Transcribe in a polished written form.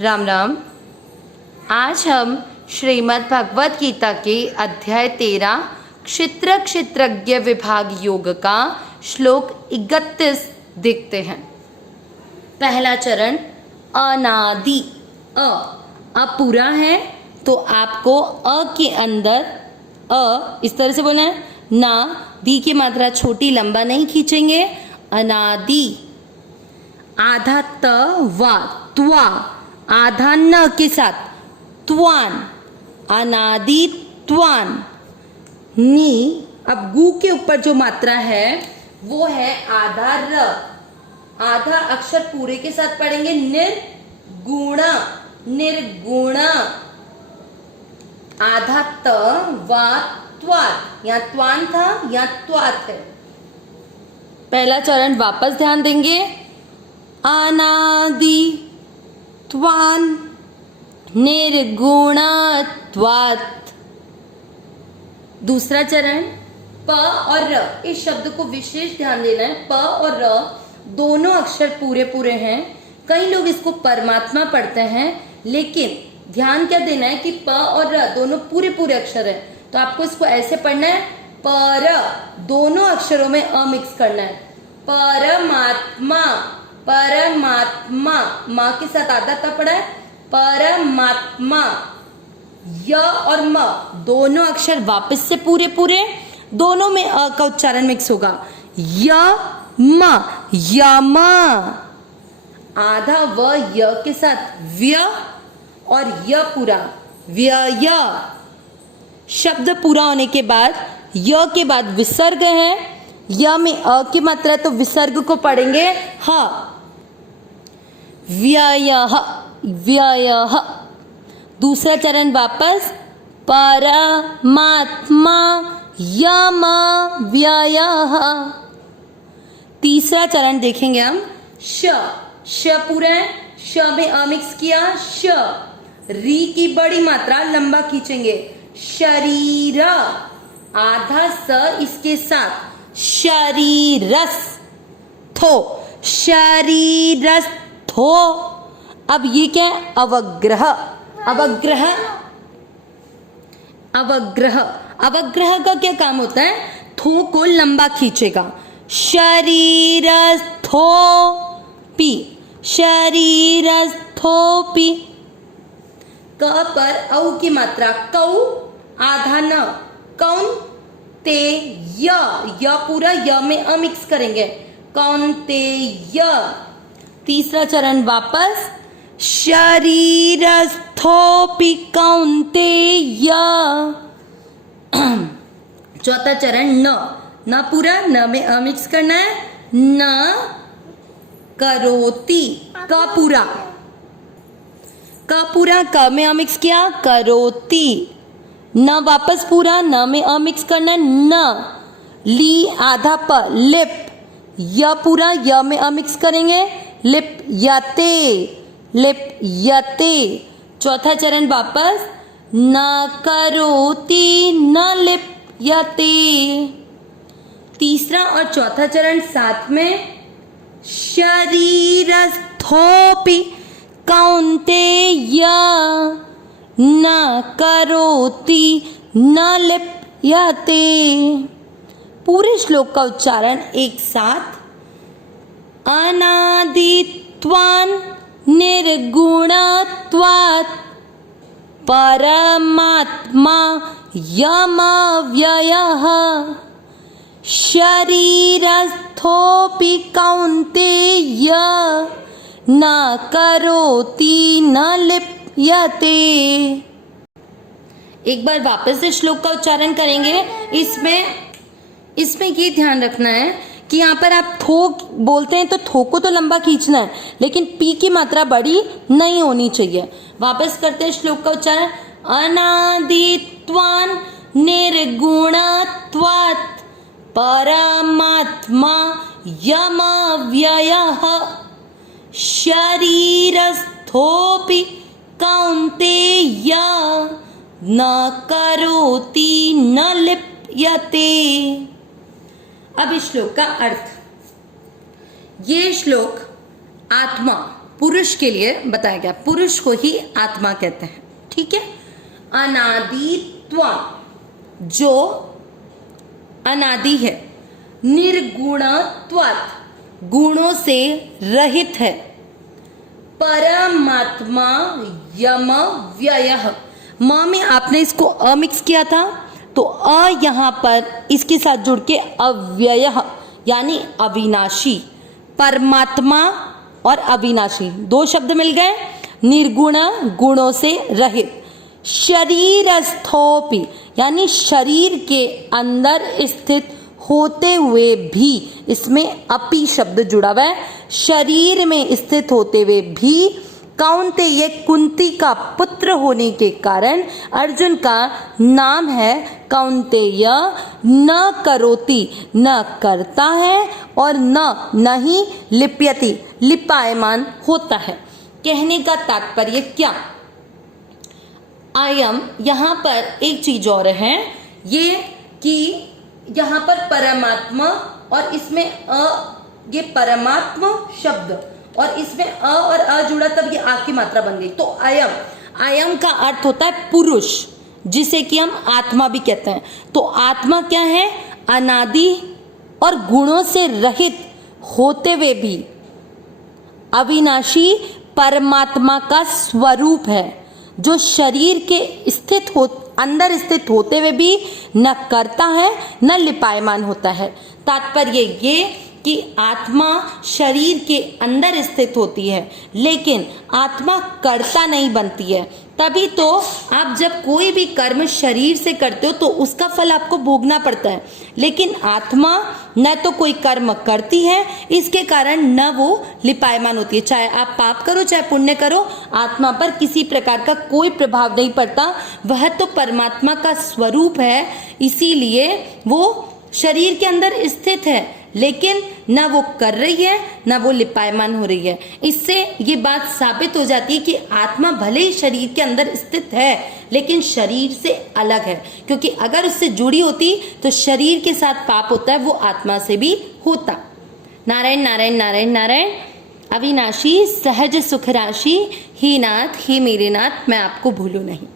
राम राम। आज हम श्रीमद् भगवद गीता के अध्याय 13 क्षित्र क्षित्रज्ञ विभाग योग का श्लोक 31 देखते हैं। पहला चरण अनादि। अ पूरा है तो आपको अ के अंदर अ इस तरह से बोलना है। ना दी की मात्रा छोटी लंबा नहीं खींचेंगे। अनादि। आधा त वा त्वा, आधा न के साथ त्वान, अनादि त्वान। नी, अब गु के ऊपर जो मात्रा है वो है आधा र। आधा अक्षर पूरे के साथ पढ़ेंगे निर्गुण, निर्गुण। आधा त वा त्वात, यहाँ त्वान था यहाँ त्वात है। पहला चरण वापस ध्यान देंगे। अनादि त्वान निर्गुणत्वात्। दूसरा चरण प और र, इस शब्द को विशेष ध्यान देना है। प और र दोनों अक्षर पूरे पूरे हैं। कई लोग इसको परमात्मा पढ़ते हैं, लेकिन ध्यान क्या देना है कि प और र दोनों पूरे पूरे अक्षर हैं, तो आपको इसको ऐसे पढ़ना है। पर, दोनों अक्षरों में अ मिक्स करना है। परमात्मा, परमात्मा, माँ के साथ आधा त पड़ा है। परमात्मा। य और म दोनों अक्षर वापस से पूरे पूरे, दोनों में अ का उच्चारण मिक्स होगा। य म, यम। आधा व य के साथ व्य और य पूरा व्यय। शब्द पूरा होने के बाद य के बाद विसर्ग है। य में अ की मात्रा तो विसर्ग को पढ़ेंगे ह। व्ययः, व्ययः। दूसरा चरण वापस परमात्मा यम व्ययः। तीसरा चरण देखेंगे हम श। श पूरा है, श में अ मिक्स किया। श, री की बड़ी मात्रा लंबा खींचेंगे। शरीर, आधा स इसके साथ शरीरस थो, शरीरस्थो। अब ये क्या है? अवग्रह। अवग्रह, अवग्रह। अवग्रह का क्या काम होता है? थो को लंबा खींचेगा। शरीरस्थोपि, शरीरस्थोपि। क पर औ की मात्रा कौ, आधा न, कौन ते य, य पूरा य में अ मिक्स करेंगे। कौन ते य। तीसरा चरण वापस शरीरस्थोपि कौन्तेय। चौथा चरण न। न पूरा, न में अ मिक्स करना है। न करोति, क पूरा, क पूरा, क में अ मिक्स किया। करोति। न वापस पूरा, न में अ मिक्स करना है। न, ली आधा प, लिप। य पूरा, य में अ मिक्स करेंगे। लिप यते, लिप यते। चौथा चरण वापस न करोति न लिप यते। तीसरा और चौथा चरण साथ में शरीरस्थोपि कौन्तेय न करोति न लिप्यते। पूरे श्लोक का उच्चारण एक साथ। अनादित्वान निर्गुणत्वात् परमात्मा यमव्ययः शरीरस्थोपि कौन्तेय न करोति न लिप्यते। एक बार वापस से श्लोक का उच्चारण करेंगे। इसमें ये ध्यान रखना है कि यहाँ पर आप थो बोलते हैं तो थो को तो लंबा खींचना है, लेकिन पी की मात्रा बड़ी नहीं होनी चाहिए। वापस करते हैं श्लोक का उच्चारण। अनादित्वान निर्गुणत्वात् परमात्मा यमव्ययः शरीरस्थोपि कौन्तेय न करोति न लिप्यते। अब इस श्लोक का अर्थ। ये श्लोक आत्मा पुरुष के लिए बताया गया, पुरुष को ही आत्मा कहते हैं। ठीक है। अनादित्व, जो अनादि है, निर्गुणत्वात्, गुणों से रहित है, परमात्मा यम व्ययः, माँ में आपने इसको अ मिक्स किया था तो अ यहाँ पर इसके साथ जुड़ के अव्ययः यानी अविनाशी, परमात्मा और अविनाशी दो शब्द मिल गए। निर्गुण, गुणों से रहित, शरीरस्थोपि यानी शरीर के अंदर स्थित होते हुए भी, इसमें अपि शब्द जुड़ा हुआ है, शरीर में स्थित होते हुए भी, कौन्तेय कुंती का पुत्र होने के कारण अर्जुन का नाम है कौन्तेय। न करोति, न करता है, और नहीं लिप्यति, लिपायमान होता है। कहने का तात्पर्य क्या? आयम, यहाँ पर एक चीज और है, ये कि यहाँ पर परमात्मा और इसमें ये परमात्मा शब्द और इसमें और जुड़ा, तब ये आ की मात्रा बन गई। तो अयम, अयम का अर्थ होता है पुरुष, जिसे कि हम आत्मा भी कहते हैं। तो आत्मा क्या है? अनादि और गुणों से रहित होते हुए भी अविनाशी परमात्मा का स्वरूप है, जो शरीर के अंदर स्थित होते हुए भी न करता है न लिपायमान होता है। तात्पर्य ये कि आत्मा शरीर के अंदर स्थित होती है, लेकिन आत्मा कर्ता नहीं बनती है। तभी तो आप जब कोई भी कर्म शरीर से करते हो तो उसका फल आपको भोगना पड़ता है, लेकिन आत्मा न तो कोई कर्म करती है, इसके कारण न वो लिपायमान होती है। चाहे आप पाप करो चाहे पुण्य करो, आत्मा पर किसी प्रकार का कोई प्रभाव नहीं पड़ता। वह तो परमात्मा का स्वरूप है, इसीलिए वो शरीर के अंदर स्थित है, लेकिन ना वो कर रही है ना वो लिपायमान हो रही है। इससे ये बात साबित हो जाती है कि आत्मा भले ही शरीर के अंदर स्थित है, लेकिन शरीर से अलग है, क्योंकि अगर उससे जुड़ी होती तो शरीर के साथ पाप होता है, वो आत्मा से भी होता। नारायण नारायण नारायण नारायण। अविनाशी सहज सुख राशि, ही नाथ ही मेरे नाथ, मैं आपको भूलूं नहीं।